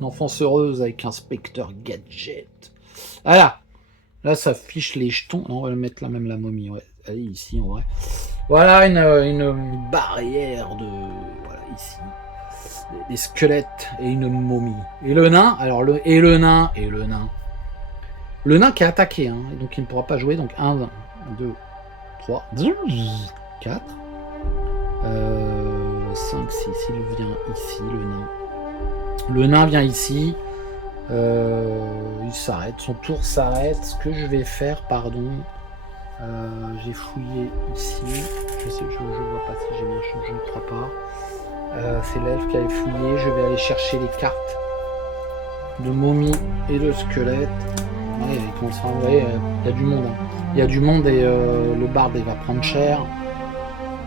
Une enfance heureuse avec Inspecteur Gadget. Voilà. Là, ça affiche les jetons. Non, on va le mettre là même la momie. Ouais. Allez, ici, en vrai. Voilà, une barrière de... Voilà, ici. Des squelettes et une momie. Et le nain, alors, le nain qui a attaqué, hein. Donc, il ne pourra pas jouer. Donc, 1, 2, 3, 4. 5, 6. Il vient ici, le nain. Le nain vient ici, il s'arrête, son tour s'arrête. Ce que je vais faire, j'ai fouillé ici, je vois pas si j'ai bien changé, je ne crois pas. C'est l'elfe qui avait fouillé, je vais aller chercher les cartes de momie et de squelette. Ouais, vous voyez, il y a du monde. Il y a du monde et le barde il va prendre cher.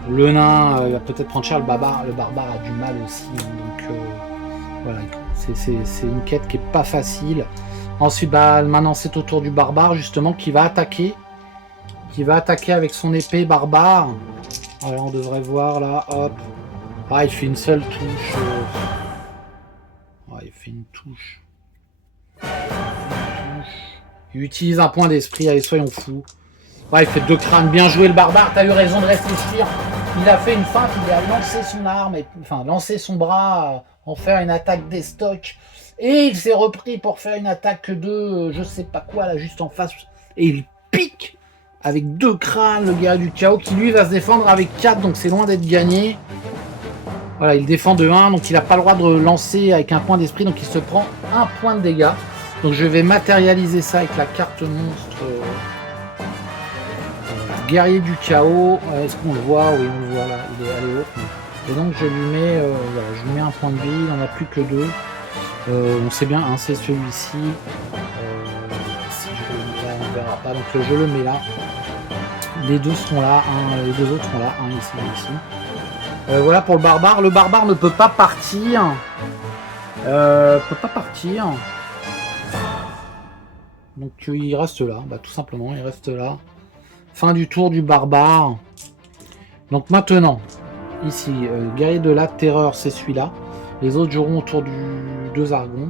Le nain il va peut-être prendre cher, le barbare a du mal aussi, hein, donc... Voilà, c'est une quête qui est pas facile. Ensuite, maintenant c'est au tour du barbare justement qui va attaquer avec son épée barbare. Alors on devrait voir là, hop. Il fait une seule touche. Il fait une touche. Il utilise un point d'esprit, allez soyons fous. Il fait 2 crânes, bien joué le barbare, t'as eu raison de réfléchir. Il a fait une feinte, il a lancé son arme, lancé son bras, en faire une attaque des stocks. Et il s'est repris pour faire une attaque de je sais pas quoi, là, juste en face. Et il pique avec 2 crânes, le guerrier du chaos, qui lui va se défendre avec 4, donc c'est loin d'être gagné. Voilà, il défend de 1, donc il n'a pas le droit de lancer avec un point d'esprit, donc il se prend 1 point de dégâts. Donc je vais matérialiser ça avec la carte monstre guerrier du chaos. Est-ce qu'on le voit? Oui, on le voit là, il est allé haut. Et donc je lui mets, voilà, je lui mets un point de vie, il n'en a plus que 2. On sait bien, hein, c'est celui-ci. Si je le mets là, on ne verra pas. Donc je le mets là. Les deux seront là, les deux autres seront là, un ici, un ici. Voilà pour le barbare. Le barbare ne peut pas partir. Donc il reste là, bah, tout simplement, il reste là. Fin du tour du barbare. Donc maintenant, ici, guerrier de la terreur, c'est celui-là. Les autres joueront autour du 2 Argon.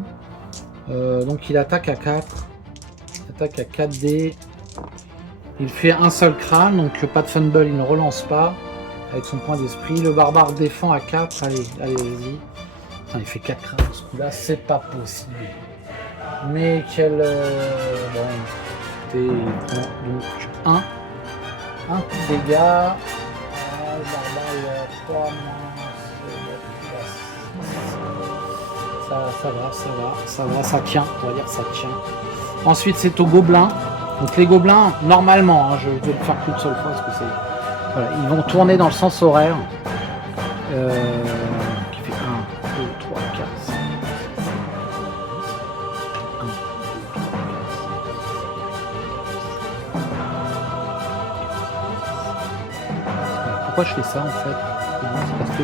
Donc il attaque à 4. Il attaque à 4 dés. Il fait un seul crâne, donc pas de fumble, il ne relance pas. Avec son point d'esprit. Le barbare défend à 4. Allez, allez-y. Il fait 4 crânes ce coup-là, c'est pas possible. Mais quel... bon, donc 1. 1 coup de dégâts. Le barbare il a 3 ça tient, on va dire ça tient. Ensuite c'est au gobelin. Donc les gobelins, normalement, hein, je vais le faire qu'une seule fois parce que c'est. Voilà, ils vont tourner dans le sens horaire. Qui fait 1, 2, 3, 4, 5, 6, 7, 1, 2, 3, 4, 5. Pourquoi je fais ça en fait? C'est parce que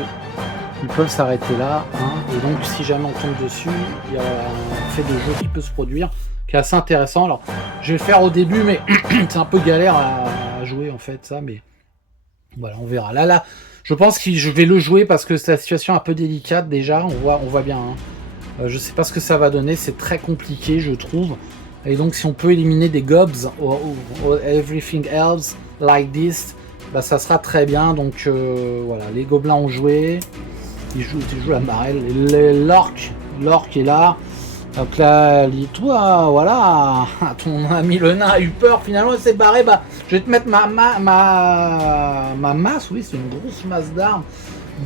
ils peuvent s'arrêter là, hein, et donc si jamais on tombe dessus, il y a un fait de jeu qui peut se produire, qui est assez intéressant. Alors, je vais le faire au début, mais c'est un peu galère à jouer en fait, ça, mais voilà, on verra. Là, je pense que je vais le jouer parce que c'est la situation un peu délicate déjà, on voit bien. Hein. Je sais pas ce que ça va donner, c'est très compliqué, je trouve. Et donc, si on peut éliminer des gobs or everything else like this, bah, ça sera très bien. Donc, voilà, les gobelins ont joué. Il joue la marelle. L'orque est là. Donc là, toi, voilà, ton ami le nain a eu peur, finalement il s'est barré. Bah, je vais te mettre ma masse, oui, c'est une grosse masse d'armes,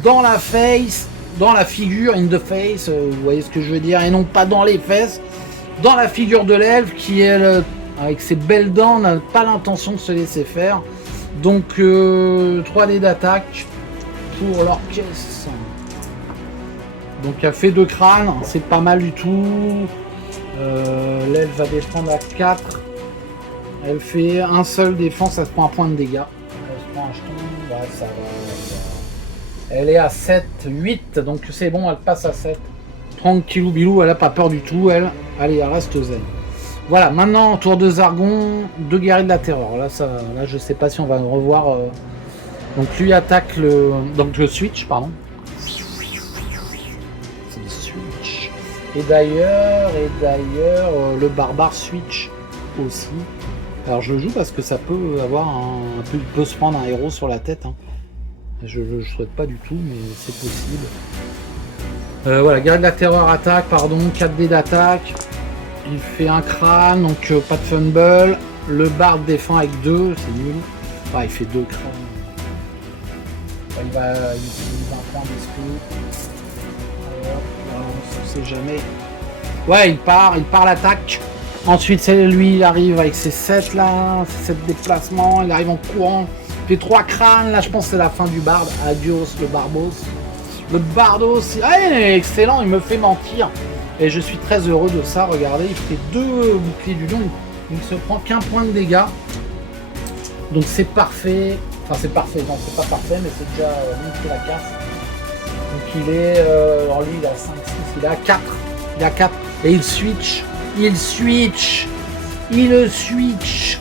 dans la face, dans la figure, in the face, vous voyez ce que je veux dire, et non pas dans les fesses, dans la figure de l'elfe qui, elle, avec ses belles dents, n'a pas l'intention de se laisser faire. Donc, 3 dés d'attaque pour l'orchestre. Donc elle fait 2 crânes, c'est pas mal du tout. L'elfe va défendre à 4. Elle fait un seul défense, elle se prend un point de dégâts. Elle se prend un jeton, ouais, ça va. Elle est à 7, 8, donc c'est bon, elle passe à 7. Tranquillou bilou, elle a pas peur du tout, elle. Allez, elle reste zen. Voilà, maintenant, tour de Zargon, 2 guerriers de la terreur. Là, je sais pas si on va revoir. Donc lui attaque le switch, pardon. Et d'ailleurs, le barbare switch aussi. Alors je le joue parce que ça peut avoir peut se prendre un héros sur la tête. Hein. Je souhaite pas du tout, mais c'est possible. Voilà, guerrier de la terreur attaque, pardon, 4 dés d'attaque. Il fait un crâne, donc pas de fumble. Le barde défend avec 2, c'est nul. Ah, il fait 2 crânes. Il va utiliser un point d'esprit. On sait jamais. Ouais, il part l'attaque. Ensuite, c'est lui, il arrive avec ses 7 là, ses 7 déplacements, il arrive en courant. Il fait 3 crânes, là je pense que c'est la fin du barde. Adios le barbos. Le bardos, excellent, il me fait mentir. Et je suis très heureux de ça, regardez, il fait 2 boucliers du lion. Il ne se prend qu'un point de dégâts. Donc c'est parfait. Enfin c'est parfait, non c'est pas parfait, mais c'est déjà limité la casse. Donc il est, alors lui il a 5, 6, il est à 4. Il a 4. Et il switch,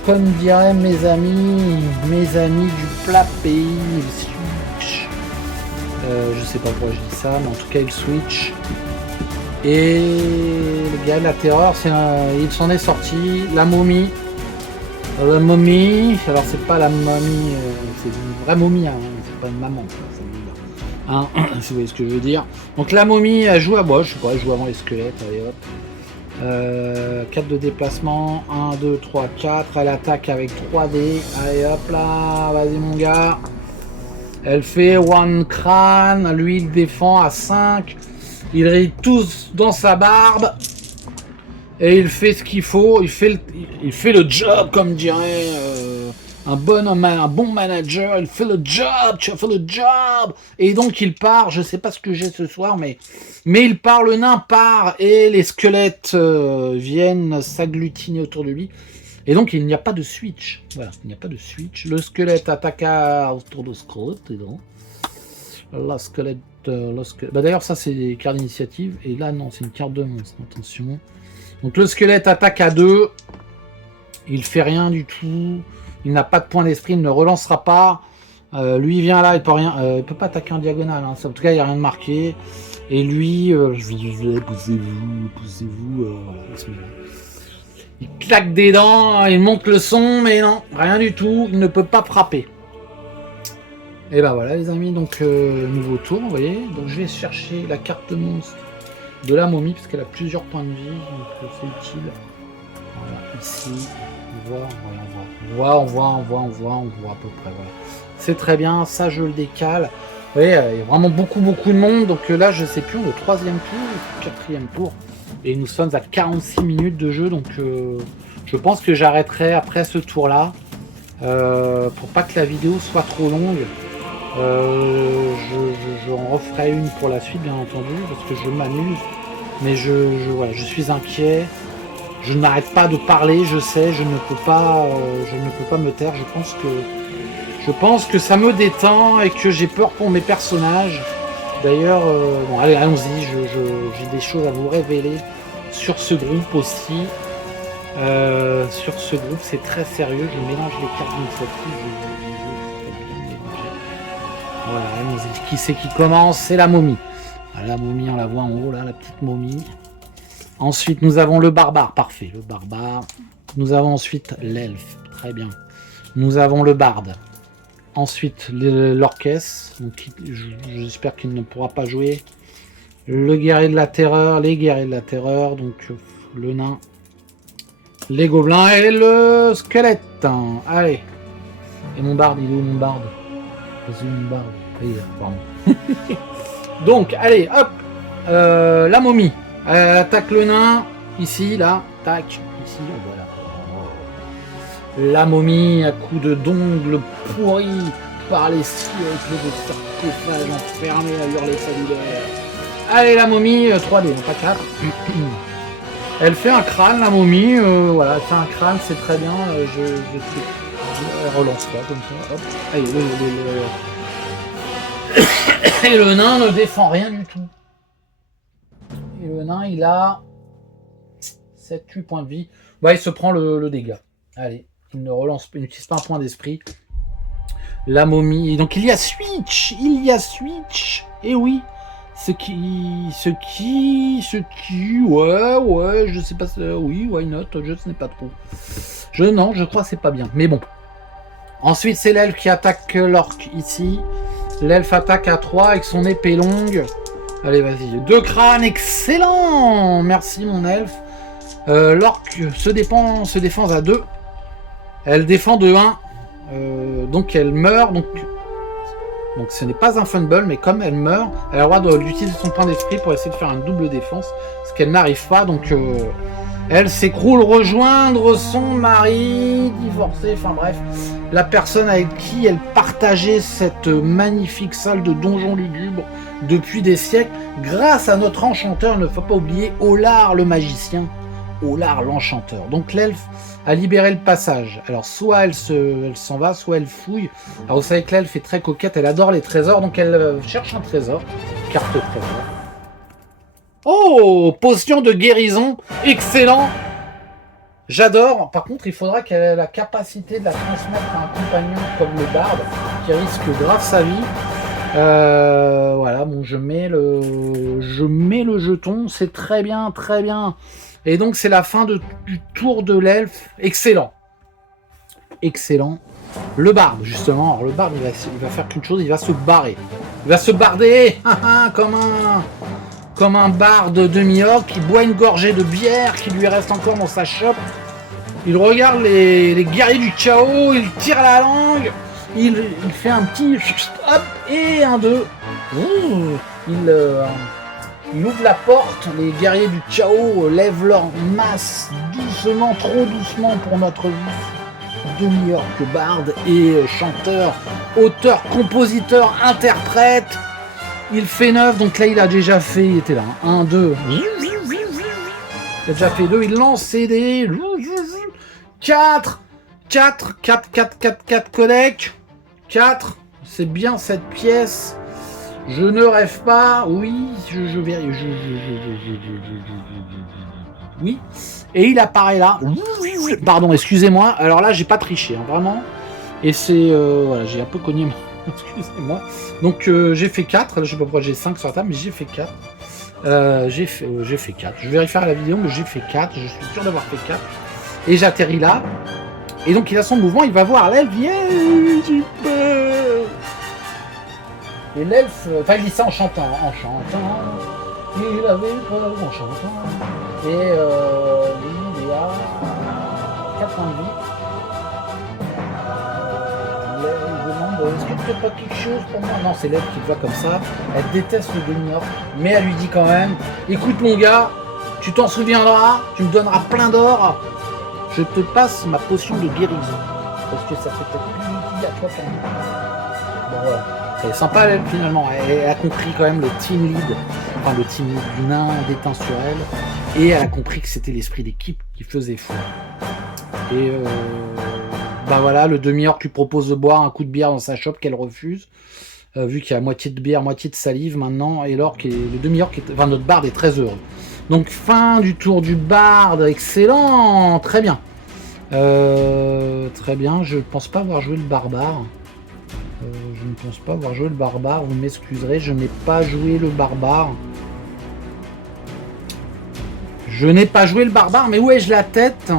comme diraient mes amis du plat pays, il switch. Je sais pas pourquoi je dis ça, mais en tout cas il switch. Et le gars de la terreur, il s'en est sorti, la momie, alors c'est pas la momie, c'est une vraie momie, hein, c'est pas une maman, hein, si vous voyez ce que je veux dire. Donc la momie, elle joue à moi, je sais pas, elle joue avant les squelettes, allez hop. 4 de déplacement, 1, 2, 3, 4, elle attaque avec 3 dés, allez hop là, vas-y mon gars. Elle fait one crâne, lui il défend à 5. Il rit tous dans sa barbe. Et il fait ce qu'il faut, il fait le job, comme dirait un bon manager, il fait le job, tu as fait le job. Et donc il part, je sais pas ce que j'ai ce soir, mais il part, le nain part, et les squelettes viennent s'agglutiner autour de lui. Et donc il n'y a pas de switch, voilà, il n'y a pas de switch. Le squelette attaque autour de squelette, et donc la squelette... Bah, d'ailleurs ça c'est des cartes d'initiative, et là non, c'est une carte de monstre, attention. Donc le squelette attaque à 2. Il fait rien du tout. Il n'a pas de point d'esprit, il ne relancera pas. Lui il vient là, il peut rien. Il peut pas attaquer en diagonale. Hein. En tout cas, il n'y a rien de marqué. Et lui, poussez-vous. Il claque des dents, il monte le son, mais non, rien du tout. Il ne peut pas frapper. Et ben voilà les amis, donc nouveau tour, vous voyez. Donc je vais chercher la carte de monstre de la momie, parce qu'elle a plusieurs points de vie, donc c'est utile. Voilà, ici, on voit à peu près, voilà. C'est très bien, ça je le décale. Vous voyez, il y a vraiment beaucoup de monde, donc là je sais plus, le 3e tour, le 4e tour, et nous sommes à 46 minutes de jeu, donc je pense que j'arrêterai après ce tour-là, pour pas que la vidéo soit trop longue. J'en referai une pour la suite bien entendu parce que je m'amuse, mais voilà, je suis inquiet, je n'arrête pas de parler, je sais, je ne peux pas me taire. Je pense que ça me détend et que j'ai peur pour mes personnages. D'ailleurs, bon, allez, allons-y, j'ai des choses à vous révéler sur ce groupe aussi. Sur ce groupe, c'est très sérieux, je mélange les cartes d'initiative. Voilà, allons-y. Qui c'est qui commence? C'est la momie. La momie, on la voit en haut, là, la petite momie. Ensuite, nous avons le barbare. Parfait, le barbare. Nous avons ensuite l'elfe. Très bien. Nous avons le barde. Ensuite, l'orchestre. J'espère qu'il ne pourra pas jouer. Le guerrier de la terreur. Les guerriers de la terreur. Donc, le nain. Les gobelins et le squelette. Allez. Et mon barde, il est où mon barde? C'est une barbe. Pardon. Donc, allez, hop. La momie. Elle attaque le nain. Ici, là. Tac. Ici, voilà. La momie à coups de d'ongles pourris par les siècles de sarcophages enfermés à hurler sa douleur. Allez, la momie, 3D, pas 4. Elle fait un crâne, la momie. Voilà, elle fait un crâne, c'est très bien. Elle relance pas comme ça. Hop. Allez, et le nain ne défend rien du tout. Et le nain, il a 7-8 points de vie. Bah, il se prend le dégât. Allez, il ne relance pas, il n'utilise pas un point d'esprit. La momie. Donc il y a switch. Et oui. Ce qui. Ouais, je sais pas. Oui, why not? Je ne sais pas trop. Non, je crois que c'est pas bien. Mais bon. Ensuite, c'est l'elfe qui attaque l'orc ici. L'elfe attaque à 3 avec son épée longue. Allez, vas-y. 2 crânes, excellent. Merci, mon elfe. L'orc se défend à 2. Elle défend de 1. Donc, elle meurt. Donc, ce n'est pas un fumble, mais comme elle meurt, elle a le droit d'utiliser son point d'esprit pour essayer de faire une double défense. Ce qu'elle n'arrive pas. Donc, elle s'écroule rejoindre son mari divorcé. Enfin, bref. La personne avec qui elle partageait cette magnifique salle de donjon lugubre depuis des siècles, grâce à notre enchanteur, il ne faut pas oublier Olar le magicien, Olar l'enchanteur. Donc l'elfe a libéré le passage. Alors soit elle s'en va, soit elle fouille. Alors vous savez que l'elfe est très coquette, elle adore les trésors, donc elle cherche un trésor. Carte trésor. Oh, potion de guérison, excellent. J'adore. Par contre, il faudra qu'elle ait la capacité de la transmettre à un compagnon comme le barde, qui risque grave sa vie. Voilà, bon, je mets le jeton. C'est très bien, très bien. Et donc, c'est la fin du tour de l'elfe. Excellent. Excellent. Le barde, justement. Alors, le barde, il va faire qu'une chose, il va se barrer. Il va se barder comme un barde demi-orc qui boit une gorgée de bière qui lui reste encore dans sa chope. Il regarde les guerriers du chaos, il tire la langue, il fait un petit hop et un 2. Il ouvre la porte, les guerriers du Chaos lèvent leur masse doucement, trop doucement pour notre vie. Demi-orc, barde et chanteur, auteur, compositeur, interprète. Il fait 9, donc là il a déjà fait, il était là, 1, 2. Il a déjà fait 2, il lance ses dés. 4 codec. 4, c'est bien cette pièce. Je ne rêve pas, oui, je vérifie. Oui, et il apparaît là. Pardon, excusez-moi. Alors là, j'ai pas triché, hein, vraiment. Et c'est voilà, j'ai un peu cogné. Excusez-moi. Donc j'ai fait 4. Je sais pas pourquoi j'ai 5 sur la table, mais j'ai fait 4. J'ai fait 4. Je vérifie à la vidéo, mais j'ai fait 4. Je suis sûr d'avoir fait 4. Et j'atterris là. Et donc il a son mouvement. Il va voir l'elfe. J'ai peur. Et l'elfe, enfin il dit ça en chantant, il avait peur en chantant, et lui il est à 4 points de vie. Il demande, est-ce que tu fais pas quelque chose pour moi? Non, c'est l'elfe qui le voit comme ça, elle déteste le demi-orc, mais elle lui dit quand même, écoute mon gars, tu t'en souviendras, tu me donneras plein d'or, je te passe ma potion de guérison, parce que ça fait peut-être plus utile à toi qu'à moi. Bon voilà. Elle est sympa elle finalement, elle a compris quand même le team lead, enfin le team lead du nain déteint sur elle, et elle a compris que c'était l'esprit d'équipe qui faisait foi. Et bah voilà, le demi-orc lui propose de boire un coup de bière dans sa chope qu'elle refuse, vu qu'il y a moitié de bière, moitié de salive maintenant, et l'orc et le demi-orc, enfin notre barde est très heureux. Donc fin du tour du barde, excellent, très bien. Très bien, je pense pas avoir joué le barbare. Je ne pense pas avoir joué le barbare, vous m'excuserez, je n'ai pas joué le barbare. Je n'ai pas joué le barbare, mais où ai-je la tête?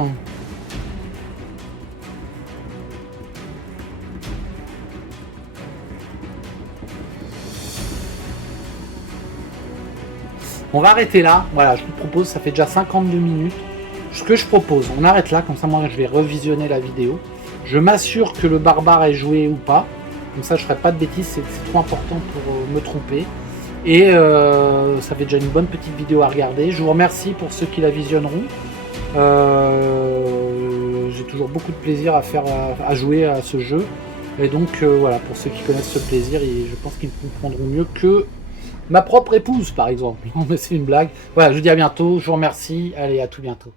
On va arrêter là, voilà, je vous propose, ça fait déjà 52 minutes. Ce que je propose, on arrête là, comme ça moi je vais revisionner la vidéo. Je m'assure que le barbare est joué ou pas. Comme ça, je ferai pas de bêtises, c'est trop important pour me tromper. Et ça fait déjà une bonne petite vidéo à regarder. Je vous remercie pour ceux qui la visionneront. J'ai toujours beaucoup de plaisir à jouer à ce jeu. Et donc voilà, pour ceux qui connaissent ce plaisir, je pense qu'ils comprendront mieux que ma propre épouse, par exemple. Non, mais c'est une blague. Voilà, je vous dis à bientôt. Je vous remercie. Allez, à tout bientôt.